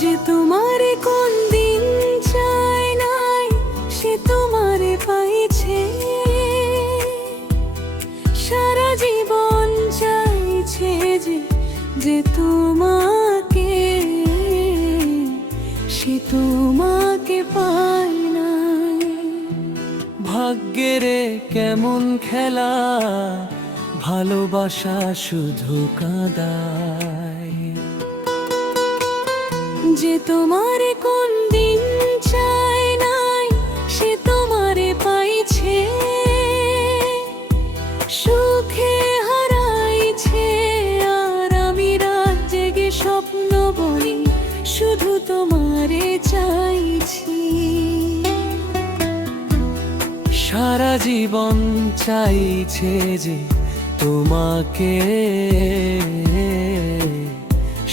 যে তোমারে কোন দিন চায় নাই সে তোমারে পাইছে, সারা জীবন চাইছে যে তোমাকে, সে তোমাকে পায় নাই। ভাগ্যের কেমন খেলা, ভালোবাসা শুধু কাঁদায়। যে তোমারে কোন দিন চায় নাই সে তোমারে পাইছে, সুখে হারাইছে আর আমি রাত জেগে স্বপ্ন বলি শুধু তোমারে চাইছি। সারা জীবন চাইছে যে তোমাকে,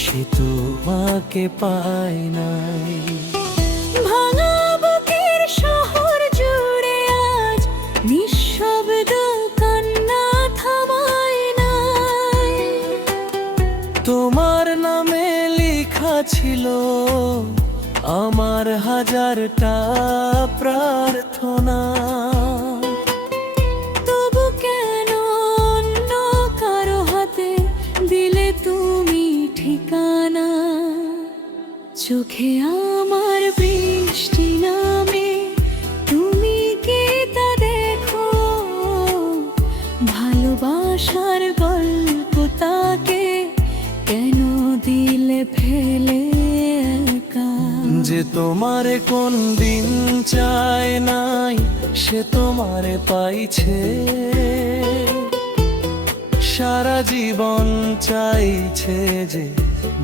সে তোমাকে পায় নাই। ভাঙা বুকের শহর জুড়ে আজ নিঃশব্দ কান্না থামায় নাই। তোমার নামে লেখা ছিল আমার হাজারটা প্রার্থনা, তবু কেন অন্য কারো হাতে দিলে তুমি ঠিকানা। চোখে আমার বৃষ্টি নামে তুমি কি তা দেখো, ভালোবাসার গল্প তাকে কেন দিলে ফেলে একা। যে তোমারে কোন দিন চায় নাই সে তোমারে পাইছে, সারা জীবন চাইছে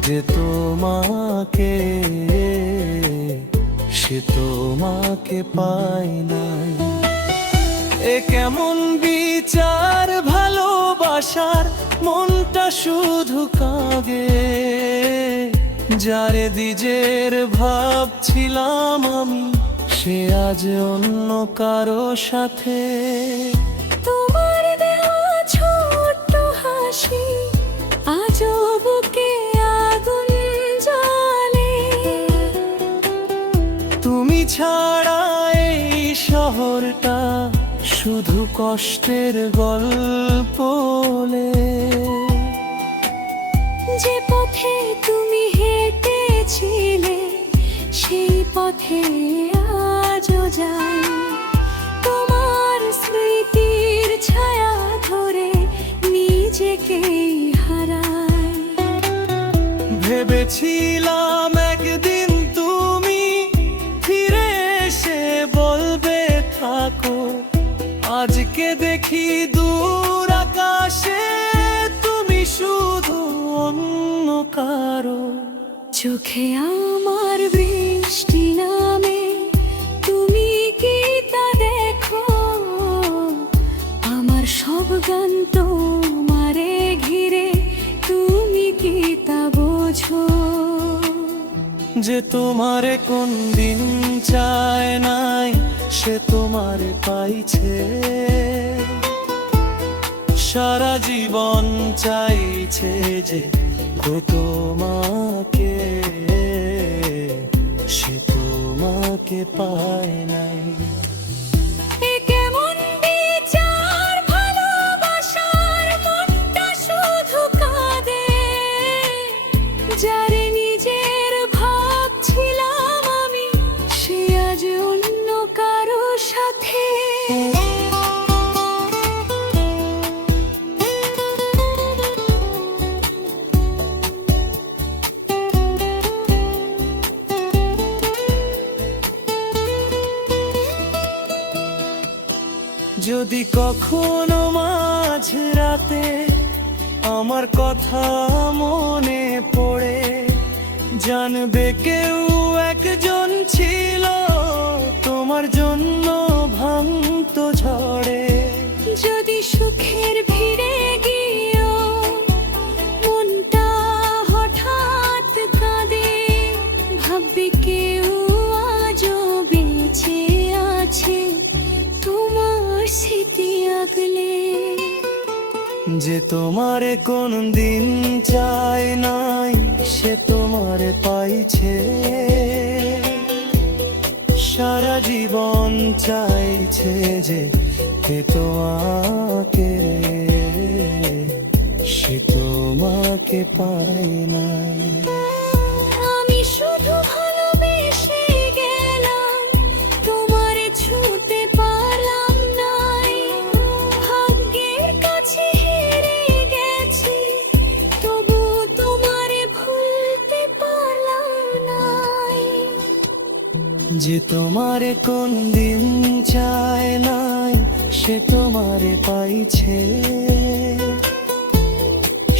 যে তোমাকে, সে তোমাকে পায় নাই। এ কেমন বিচার ভালোবাসার, মনটা শুধু কাঁদে। যারে নিজের ভাবছিলাম আমি, সে আজ অন্য কারো সাথে। তোমার দেওয়া ছোট্ট হাসি আজও বুকে আগুন জ্বলে। তুমি ছাড়া এই শহরটা শুধু কষ্টের গল্প বলে। যে পথে তুমি হেঁটেছিলে সেই পথে আজও যাই, তোমার স্মৃতির ছায়া ধরে নিজেকে হারাই। ভেবেছিলাম একদিন তুমি ফিরে এসে বলবে থাকো, আজকে দেখি দূর আকাশে তুমি শুধু অন্য কারো। চোখে আমার বৃষ্টি নামে তুমি কি তা দেখো, আমার সব গান তোমারে ঘিরে তুমি কি তা বোঝো। যে তোমারে কোন দিন চায় নাই সে তোমারে পাইছে, সারা জীবন চাইছে যে তোমাকে, সে তোমাকে পায় নাই। এ কেমন বিচার ভালোবাসার, মনটা শুধু কাঁদে। যারে নিজের ভাবছিলাম আমি, সে আজ অন্য কারো সাথে। যদি কখনো মাঝ রাতে আমার কথা মনে পড়ে, জানবে কেউ একজন ছিল তোমার জন্য ভাঙতো ঝড়ে। যদি সুখের ভিড়ে গিয়েও মনটা হঠাৎ কাঁদে, ভাববে কেউ আজও বেঁচে আছে তোমার স্মৃতি আগলে। যে তোমারে কোন দিন চায় নাই সে তোমারে পাইছে, সারা জীবন চাইছে যে কে তোমাকে, সে তোমাকে পায় নাই। আমি শুধু ভালোবেসে গেলাম, তোমারে ছুঁতে পারলাম নাই। ভাগ্যের কাছে হেরে গেছি, তবু তোমারে ভুলতে পারলাম নাই। যে তোমারে কোন দিন চায় নাই সে তোমারে পাইছে,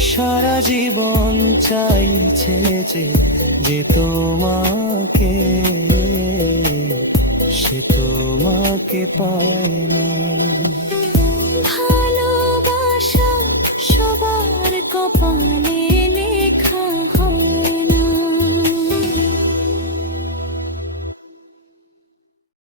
সারা জীবন চাইছে যে তোমাকে, সে তোমাকে পায় না। ভালোবাসা সবার কপালে